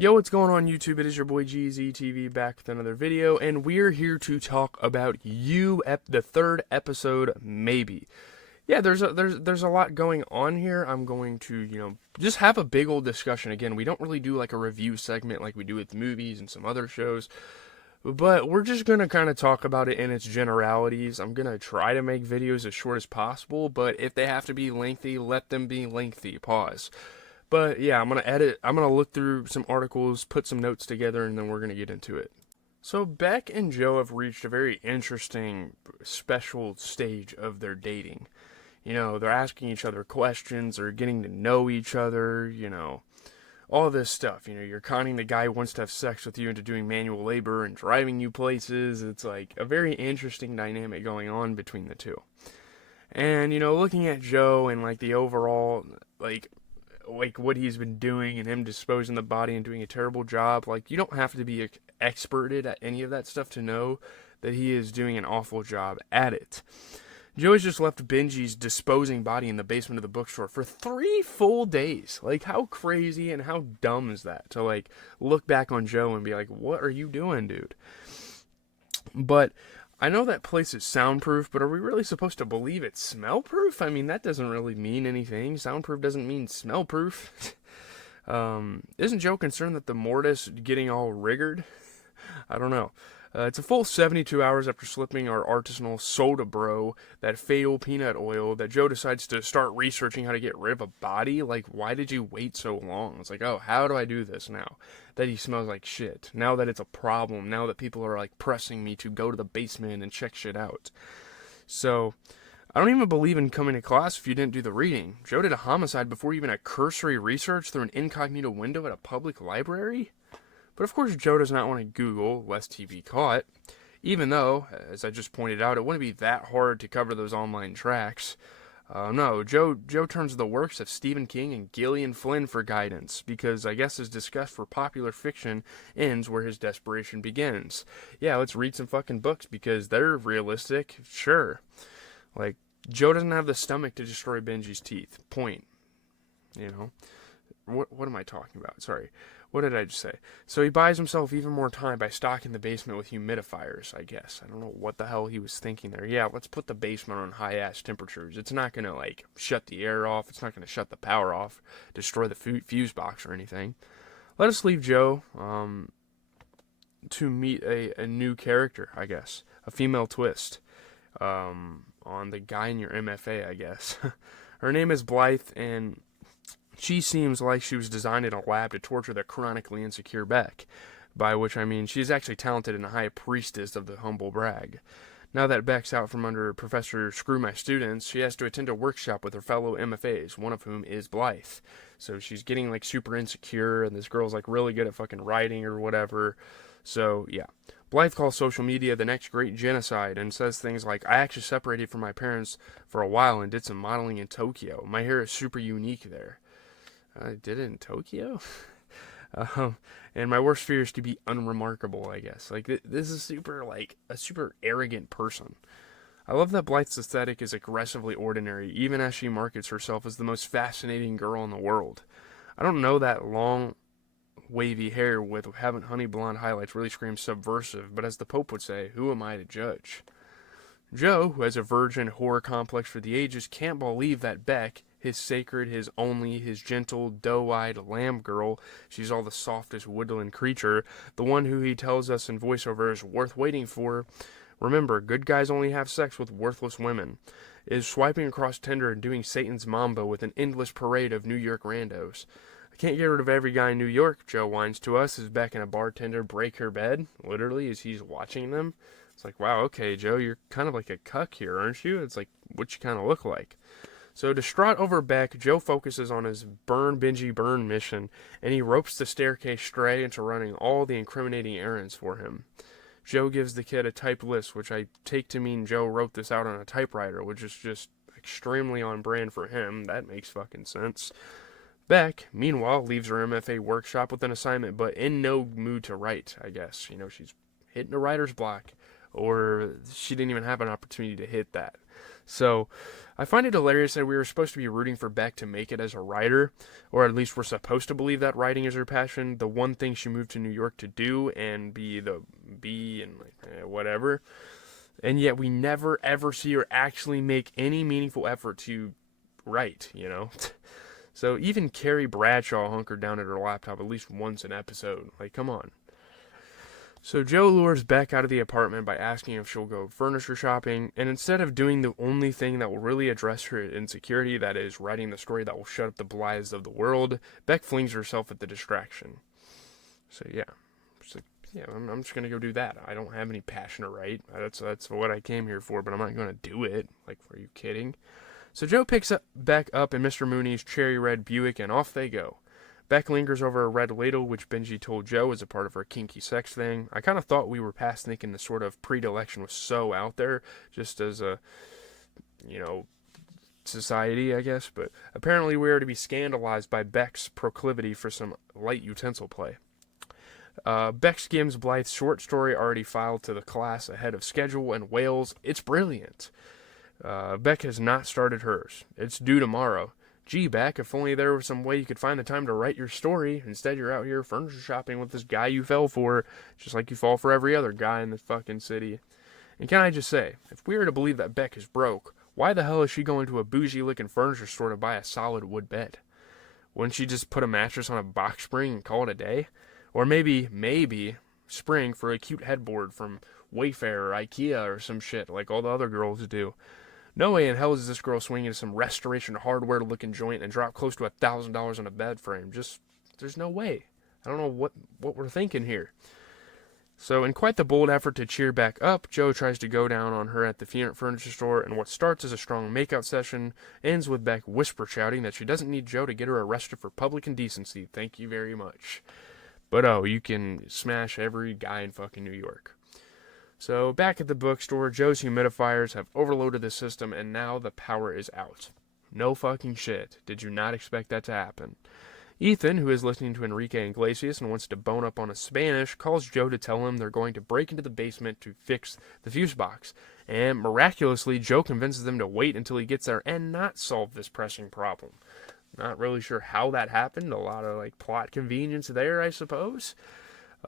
Yo, what's going on YouTube? It is your boy GZTV back with another video, and we're here to talk about the third episode, maybe. Yeah, there's a lot going on here. I'm going to, just have a big old discussion. Again, we don't really do like a review segment like we do with movies and some other shows, but we're just gonna kind of talk about it in its generalities. I'm gonna try to make videos as short as possible, but if they have to be lengthy, let them be lengthy. Pause. But yeah, I'm gonna look through some articles, put some notes together, and then we're gonna get into it. So Beck and Joe have reached a very interesting, special stage of their dating. They're asking each other questions, they're getting to know each other, all this stuff. You're conning the guy who wants to have sex with you into doing manual labor and driving you places. It's like a very interesting dynamic going on between the two. And, looking at Joe and like the overall, like what he's been doing and him disposing the body and doing a terrible job. Like, you don't have to be experted at any of that stuff to know that he is doing an awful job at it. Joe has just left Benji's disposing body in the basement of the bookstore for 3 full days. Like, how crazy and how dumb is that to like look back on Joe and be like, what are you doing, dude? But I know that place is soundproof, but are we really supposed to believe it's smell-proof? I mean, that doesn't really mean anything. Soundproof doesn't mean smell-proof. Isn't Joe concerned that the mortise getting all rigged? I don't know. It's a full 72 hours after slipping our artisanal soda bro that fatal peanut oil that Joe decides to start researching how to get rid of a body. Like, why did you wait so long? It's like, oh, how do I do this now that he smells like shit? Now that it's a problem, now that people are like pressing me to go to the basement and check shit out. So, I don't even believe in coming to class if you didn't do the reading. Joe did a homicide before even a cursory research through an incognito window at a public library? But of course, Joe does not want to Google lest he be caught, even though, as I just pointed out, it wouldn't be that hard to cover those online tracks. No, Joe turns to the works of Stephen King and Gillian Flynn for guidance, because I guess his disgust for popular fiction ends where his desperation begins. Yeah, let's read some fucking books because they're realistic, sure. Like, Joe doesn't have the stomach to destroy Benji's teeth. Point. What am I talking about? Sorry. What did I just say? So he buys himself even more time by stocking the basement with humidifiers, I guess. I don't know what the hell he was thinking there. Yeah, let's put the basement on high-ass temperatures. It's not going to, like, shut the air off. It's not going to shut the power off, destroy the fuse box or anything. Let us leave Joe to meet a new character, I guess. A female twist on the guy in your MFA, I guess. Her name is Blythe, and she seems like she was designed in a lab to torture the chronically insecure Beck, by which I mean she's actually talented and a high priestess of the humble brag. Now that Beck's out from under Professor Screw My Students, she has to attend a workshop with her fellow MFAs, one of whom is Blythe. So she's getting like super insecure, and this girl's like really good at fucking writing or whatever. So yeah. Blythe calls social media the next great genocide and says things like, I actually separated from my parents for a while and did some modeling in Tokyo. My hair is super unique there. I did it in Tokyo? And my worst fear is to be unremarkable, I guess. Like, this is a super arrogant person. I love that Blythe's aesthetic is aggressively ordinary, even as she markets herself as the most fascinating girl in the world. I don't know that long, wavy hair with having honey blonde highlights really screams subversive, but as the Pope would say, who am I to judge? Joe, who has a virgin horror complex for the ages, can't believe that Beck, his sacred, his only, his gentle, doe-eyed lamb girl, she's all the softest woodland creature, the one who he tells us in voiceover is worth waiting for. Remember, good guys only have sex with worthless women. Is swiping across Tinder and doing Satan's mambo with an endless parade of New York randos. I can't get rid of every guy in New York, Joe whines to us as Beck and a bartender break her bed, literally, as he's watching them. It's like, wow, okay, Joe, you're kind of like a cuck here, aren't you? It's like what you kind of look like. So distraught over Beck, Joe focuses on his burn Benji burn mission, and he ropes the staircase stray into running all the incriminating errands for him. Joe gives the kid a typed list, which I take to mean Joe wrote this out on a typewriter, which is just extremely on brand for him. That makes fucking sense. Beck, meanwhile, leaves her MFA workshop with an assignment, but in no mood to write, I guess. She's hitting a writer's block, or she didn't even have an opportunity to hit that. So I find it hilarious that we were supposed to be rooting for Beck to make it as a writer, or at least we're supposed to believe that writing is her passion, the one thing she moved to New York to do and be and whatever. And yet we never ever see her actually make any meaningful effort to write, you know? So even Carrie Bradshaw hunkered down at her laptop at least once an episode. Like, come on. So Joe lures Beck out of the apartment by asking if she'll go furniture shopping, and instead of doing the only thing that will really address her insecurity, that is, writing the story that will shut up the Blythes of the world, Beck flings herself at the distraction. So yeah. So, yeah, I'm just gonna go do that. I don't have any passion to write. That's what I came here for, but I'm not gonna do it. Like, are you kidding? So Joe picks Beck up in Mr. Mooney's cherry red Buick, and off they go. Beck lingers over a red ladle, which Benji told Joe was a part of her kinky sex thing. I kind of thought we were past thinking the sort of predilection was so out there, just as a, society, I guess. But apparently we are to be scandalized by Beck's proclivity for some light utensil play. Beck skims Blythe's short story already filed to the class ahead of schedule and wails, "It's brilliant." Beck has not started hers. It's due tomorrow. Gee, Beck, if only there was some way you could find the time to write your story. Instead, you're out here furniture shopping with this guy you fell for, just like you fall for every other guy in this fucking city. And can I just say, if we are to believe that Beck is broke, why the hell is she going to a bougie-looking furniture store to buy a solid wood bed? Wouldn't she just put a mattress on a box spring and call it a day? Or maybe, spring for a cute headboard from Wayfair or Ikea or some shit like all the other girls do. No way in hell is this girl swinging to some restoration hardware looking joint and drop close to $1,000 on a bed frame. There's no way. I don't know what we're thinking here. So in quite the bold effort to cheer Beck up, Joe tries to go down on her at the furniture store, and what starts as a strong makeout session ends with Beck whisper shouting that she doesn't need Joe to get her arrested for public indecency. Thank you very much. But you can smash every guy in fucking New York. So back at the bookstore, Joe's humidifiers have overloaded the system and now the power is out. No fucking shit. Did you not expect that to happen? Ethan, who is listening to Enrique Iglesias and wants to bone up on his Spanish, calls Joe to tell him they're going to break into the basement to fix the fuse box. And miraculously, Joe convinces them to wait until he gets there and not solve this pressing problem. Not really sure how that happened. A lot of plot convenience there, I suppose.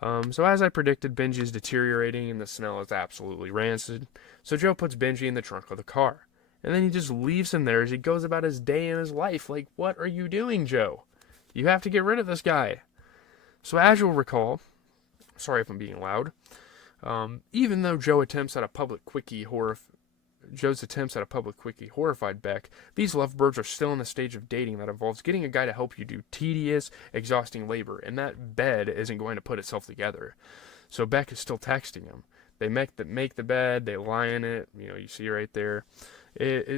So as I predicted, Benji is deteriorating and the smell is absolutely rancid. So Joe puts Benji in the trunk of the car. And then he just leaves him there as he goes about his day and his life. Like, what are you doing, Joe? You have to get rid of this guy. So as you'll recall, sorry if I'm being loud, even though Joe's attempts at a public quickie horrified Beck, these lovebirds are still in the stage of dating that involves getting a guy to help you do tedious, exhausting labor, and that bed isn't going to put itself together. So Beck is still texting him. They make the bed, they lie in it, you see right there. It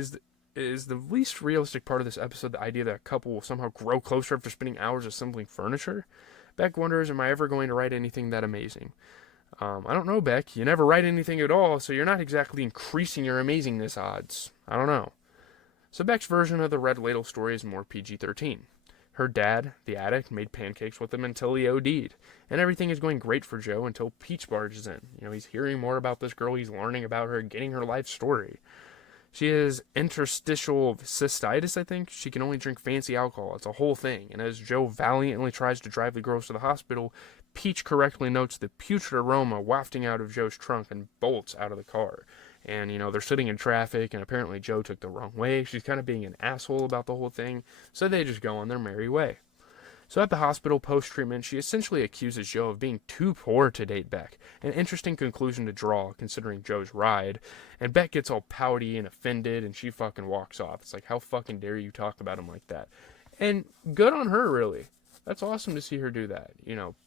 is the least realistic part of this episode the idea that a couple will somehow grow closer after spending hours assembling furniture? Beck wonders, am I ever going to write anything that amazing? I don't know, Beck. You never write anything at all, so you're not exactly increasing your amazingness odds. I don't know. So Beck's version of the Red Ladle story is more PG-13. Her dad, the addict, made pancakes with him until he OD'd. And everything is going great for Joe until Peach barges in. He's hearing more about this girl, he's learning about her, getting her life story. She has interstitial cystitis, I think. She can only drink fancy alcohol. It's a whole thing. And as Joe valiantly tries to drive the girls to the hospital, Peach correctly notes the putrid aroma wafting out of Joe's trunk and bolts out of the car. And, they're sitting in traffic, and apparently Joe took the wrong way. She's kind of being an asshole about the whole thing, so they just go on their merry way. So at the hospital post-treatment, she essentially accuses Joe of being too poor to date Beck. An interesting conclusion to draw, considering Joe's ride. And Beck gets all pouty and offended, and she fucking walks off. It's like, how fucking dare you talk about him like that? And good on her, really. That's awesome to see her do that,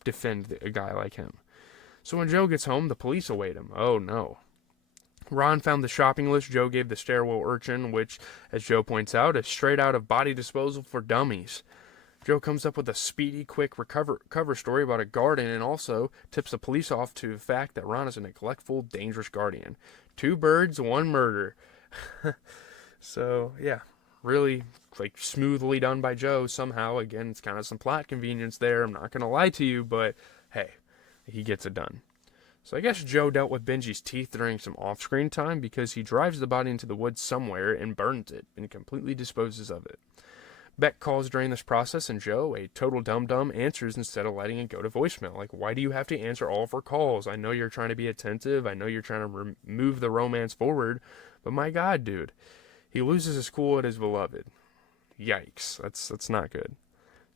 defend a guy like him. So when Joe gets home, the police await him. Oh no. Ron found the shopping list Joe gave the stairwell urchin, which, as Joe points out, is straight out of Body Disposal for Dummies. Joe comes up with a speedy, quick cover story about a garden and also tips the police off to the fact that Ron is a neglectful, dangerous guardian. 2 birds, 1 murder. So, yeah, really, smoothly done by Joe somehow. Again, it's kind of some plot convenience there. I'm not going to lie to you, but hey, he gets it done. So I guess Joe dealt with Benji's teeth during some off-screen time because he drives the body into the woods somewhere and burns it and completely disposes of it. Beck calls during this process, and Joe, a total dum-dum, answers instead of letting it go to voicemail. Like, why do you have to answer all of her calls? I know you're trying to be attentive. I know you're trying to move the romance forward. But my God, dude. He loses his cool at his beloved. Yikes. That's not good.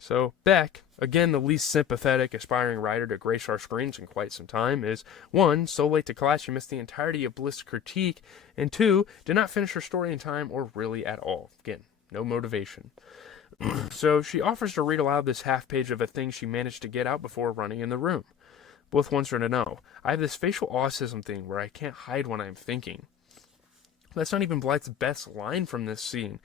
So, Beck, again the least sympathetic aspiring writer to grace our screens in quite some time, is 1. So late to class you missed the entirety of Bliss' critique, and 2. Did not finish her story in time or really at all. Again, no motivation. So she offers to read aloud this half page of a thing she managed to get out before running in the room. Both wants her to know, I have this facial autism thing where I can't hide when I'm thinking. That's not even Blythe's best line from this scene.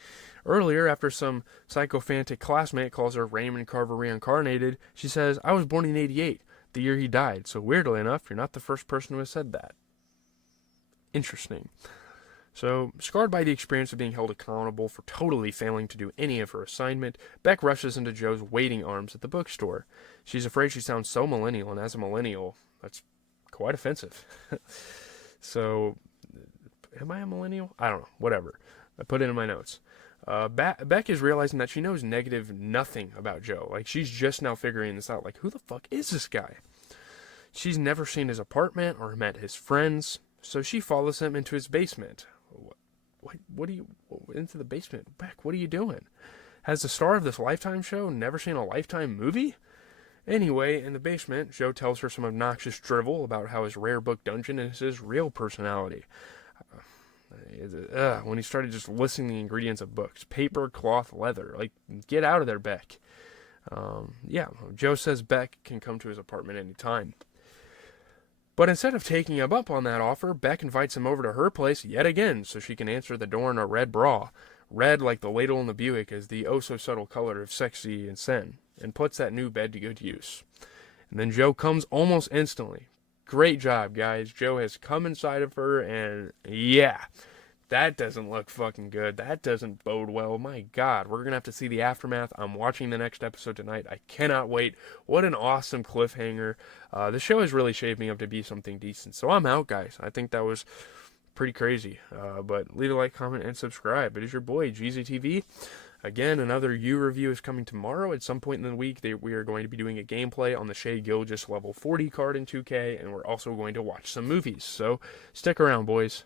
Earlier, after some sycophantic classmate calls her Raymond Carver reincarnated, she says, I was born in '88, the year he died, so weirdly enough, you're not the first person who has said that. Interesting. So, scarred by the experience of being held accountable for totally failing to do any of her assignment, Beck rushes into Joe's waiting arms at the bookstore. She's afraid she sounds so millennial, and as a millennial, that's quite offensive. So, am I a millennial? I don't know. Whatever. I put it in my notes. Beck is realizing that she knows negative nothing about Joe. Like, she's just now figuring this out. Like, who the fuck is this guy? She's never seen his apartment or met his friends, so she follows him into his basement. What are you, into the basement? Beck, what are you doing? Has the star of this Lifetime show never seen a Lifetime movie? Anyway, in the basement, Joe tells her some obnoxious drivel about how his rare book dungeon is his real personality. When he started just listing the ingredients of books. Paper, cloth, leather. Like, get out of there, Beck. Joe says Beck can come to his apartment anytime. But instead of taking him up on that offer, Beck invites him over to her place yet again so she can answer the door in a red bra. Red, like the ladle in the Buick, is the oh-so-subtle color of sexy and sin, and puts that new bed to good use. And then Joe comes almost instantly. Great job, guys. Joe has come inside of her, and yeah, that doesn't look fucking good. That doesn't bode well. My God, we're going to have to see the aftermath. I'm watching the next episode tonight. I cannot wait. What an awesome cliffhanger. The show is really shaping up to be something decent. So I'm out, guys. I think that was pretty crazy. But leave a like, comment, and subscribe. It is your boy, GZTV. Again, another U review is coming tomorrow. At some point in the week, we are going to be doing a gameplay on the Shea Gilgis level 40 card in 2K, and we're also going to watch some movies. So stick around, boys.